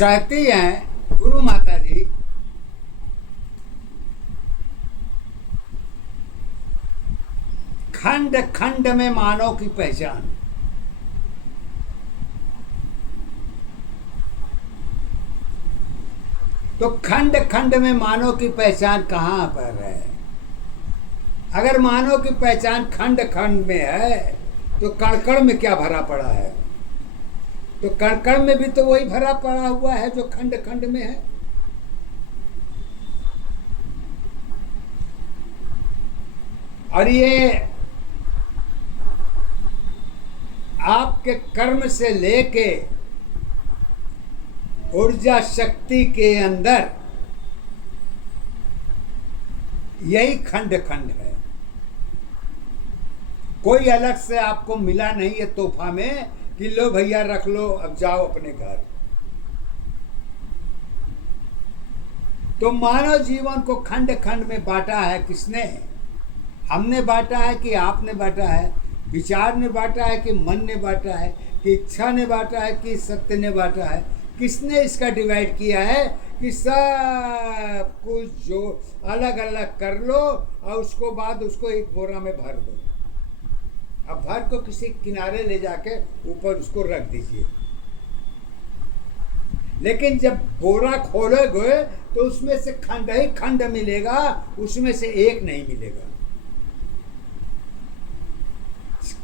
कहती हैं गुरु माता जी, खंड खंड में मानव की पहचान। तो खंड खंड में मानव की पहचान कहाँ पर है? अगर मानव की पहचान खंड खंड में है तो कण कण में क्या भरा पड़ा है? तो कण कण में भी तो वही भरा पड़ा हुआ है जो खंड खंड में है। और ये आपके कर्म से लेके ऊर्जा शक्ति के अंदर यही खंड खंड है। कोई अलग से आपको मिला नहीं है तोहफा में कि लो भैया रख लो, अब जाओ अपने घर। तो मानव जीवन को खंड खंड में बांटा है किसने? हमने बांटा है कि आपने बांटा है? विचार ने बांटा है कि मन ने बांटा है कि इच्छा ने बांटा है कि सत्य ने बांटा है? किसने इसका डिवाइड किया है कि सब कुछ जो अलग अलग कर लो और उसको बाद उसको एक बोरा में भर दो। अब भर को किसी किनारे ले जाके ऊपर उसको रख दीजिए। लेकिन जब बोरा खोलोगे तो उसमें से खंड ही खंड मिलेगा, उसमें से एक नहीं मिलेगा।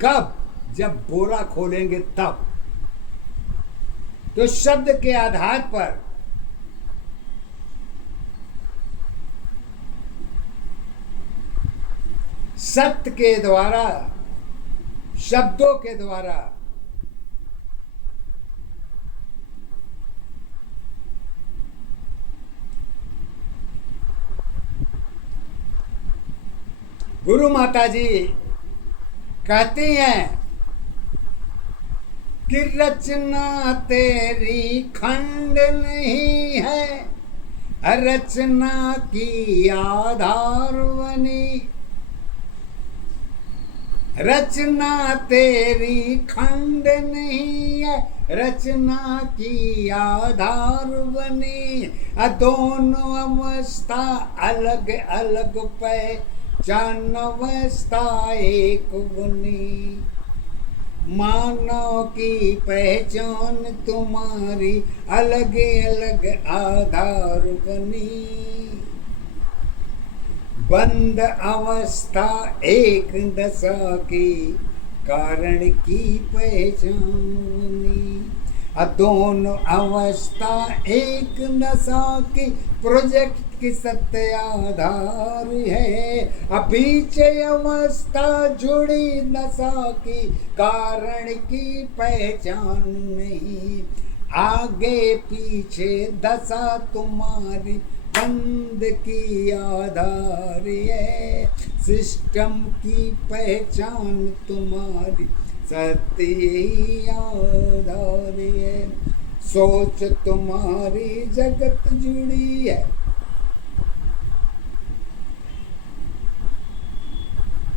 कब? जब बोरा खोलेंगे तब। तो शब्द के आधार पर सत्य के द्वारा, शब्दों के द्वारा गुरु माता जी कहती हैं कि रचना तेरी खंड नहीं है, रचना की आधार बनी। रचना तेरी खंड नहीं है, रचना की आधार बनी। दोनों अवस्था अलग अलग पहचान अवस्था एक बनी। मानव की पहचान तुम्हारी अलग अलग आधार बनी। बंद अवस्था एक दशा की कारण की पहचान बनी। दोनों अवस्था एक दशा की प्रोजेक्ट की सत्य आधार है। बीच अवस्था जुड़ी दशा की कारण की पहचान नहीं। आगे पीछे दशा तुम्हारी बंद की आधार है। सिस्टम की पहचान तुम्हारी सत्य ही आधार है। सोच तुम्हारी जगत जुड़ी है।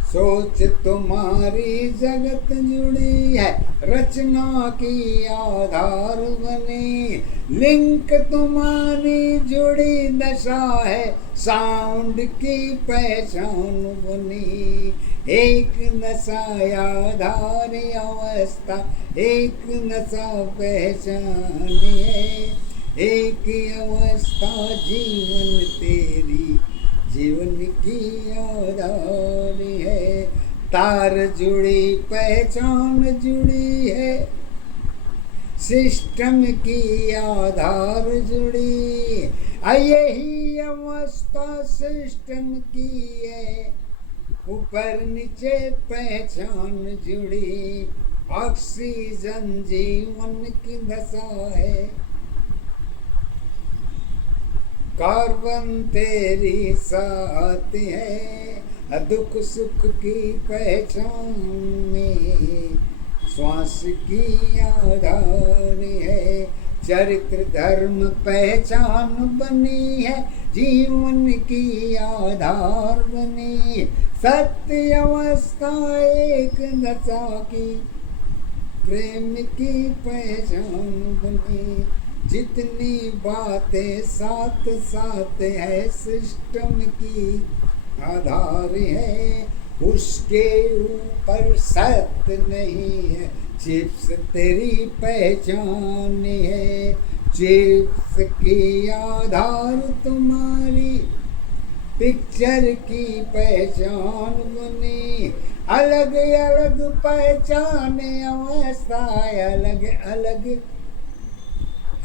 सोच तुम्हारी जगत जुड़ी है, रचना की आधार बनी। लिंक तुम्हारी जुड़ी दशा है, साउंड की पहचान बनी। एक नशा आधार अवस्था, एक नशा पहचान है। एक अवस्था जीवन तेरी, जीवन की आधार है। तार जुड़ी पहचान जुड़ी है, सिस्टम की आधार जुड़ी। यही अवस्था सिस्टम की है, ऊपर नीचे पहचान जुड़ी। ऑक्सीजन जीवन की दशा है, कार्बन तेरी साथ है। दुख सुख की पहचान में श्वास की आधार है। चरित्र धर्म पहचान बनी है, जीवन की आधार बनी। सत्य अवस्था एक दशा की, प्रेम की पहचान बनी। जितनी बातें साथ साथ है सिस्टम की आधार है, उसके ऊपर सत्य नहीं है, चिप्स तेरी पहचान है। चिप्स की आधार तुम्हारी पिक्चर की पहचान बनी, अलग अलग पहचान अवस्था अलग अलग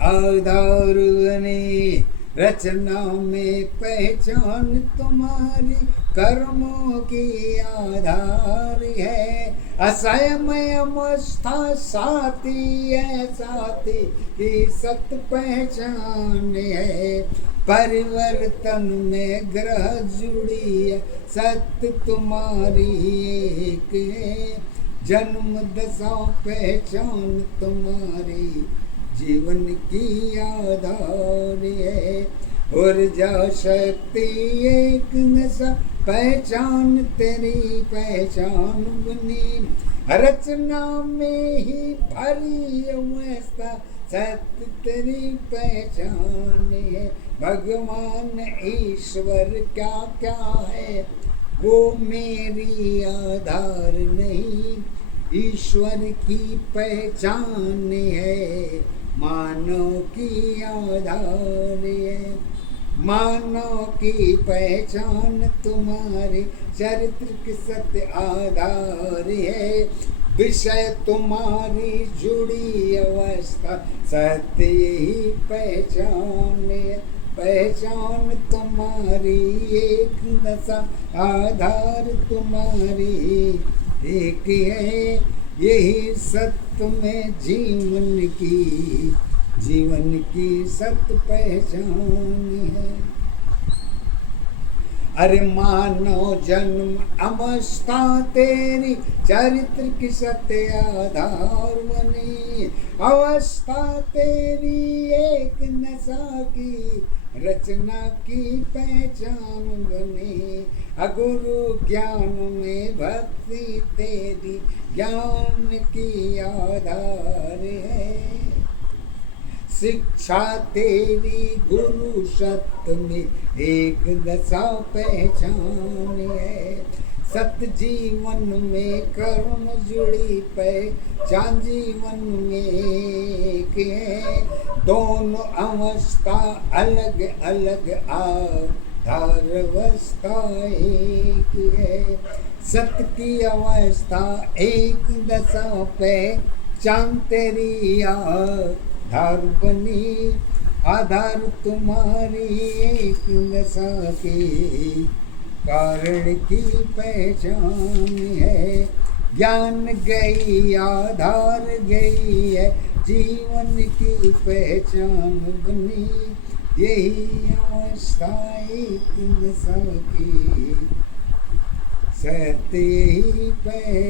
आधार बनी। रचना में पहचान तुम्हारी कर्मों की आधार है। असमय अवस्था साथी है, साथी की सत पहचान है। परिवर्तन में ग्रह जुड़ी है, सत्य तुम्हारी एक है। जन्म दशा पहचान तुम्हारी जीवन की आधार है। ऊर्जा शक्ति एक नशा पहचान तेरी पहचान बनी। रचना में ही भरी अवस्था सत्य तेरी पहचान है। भगवान ईश्वर क्या क्या है वो मेरी आधार नहीं, ईश्वर की पहचान है, मानव की आधार है। मानव की पहचान तुम्हारे चरित्र की सत्य आधार है। विषय तुम्हारी जुड़ी अवस्था सत्य ही पहचान है। पहचान तुम्हारी एक दशा आधार तुम्हारी एक है। यही सत्य में जीवन की सत्य पहचान है। अरे मानव जन्म अवस्था तेरी चरित्र की सत्य आधार बनी। अवस्था तेरी एक नशा की रचना की पहचान बनी। अगुरु ज्ञान में भक्ति तेरी ज्ञान की आधार है। शिक्षा तेरी गुरु सत्य में एक दशा पहचान है। सत्य जीवन में कर्म जुड़ी पहचान जीवन में एक है। दोनों अवस्था अलग अलग आधार अवस्था एक है। सत्य की अवस्था एक दशा पहचान तेरी आधार बनी। आधार तुम्हारी एक दशा के कारण की पहचान है। ज्ञान गई आधार गई है, जीवन की पहचान बनी। यही अवस्था एक दशा की सत्य ही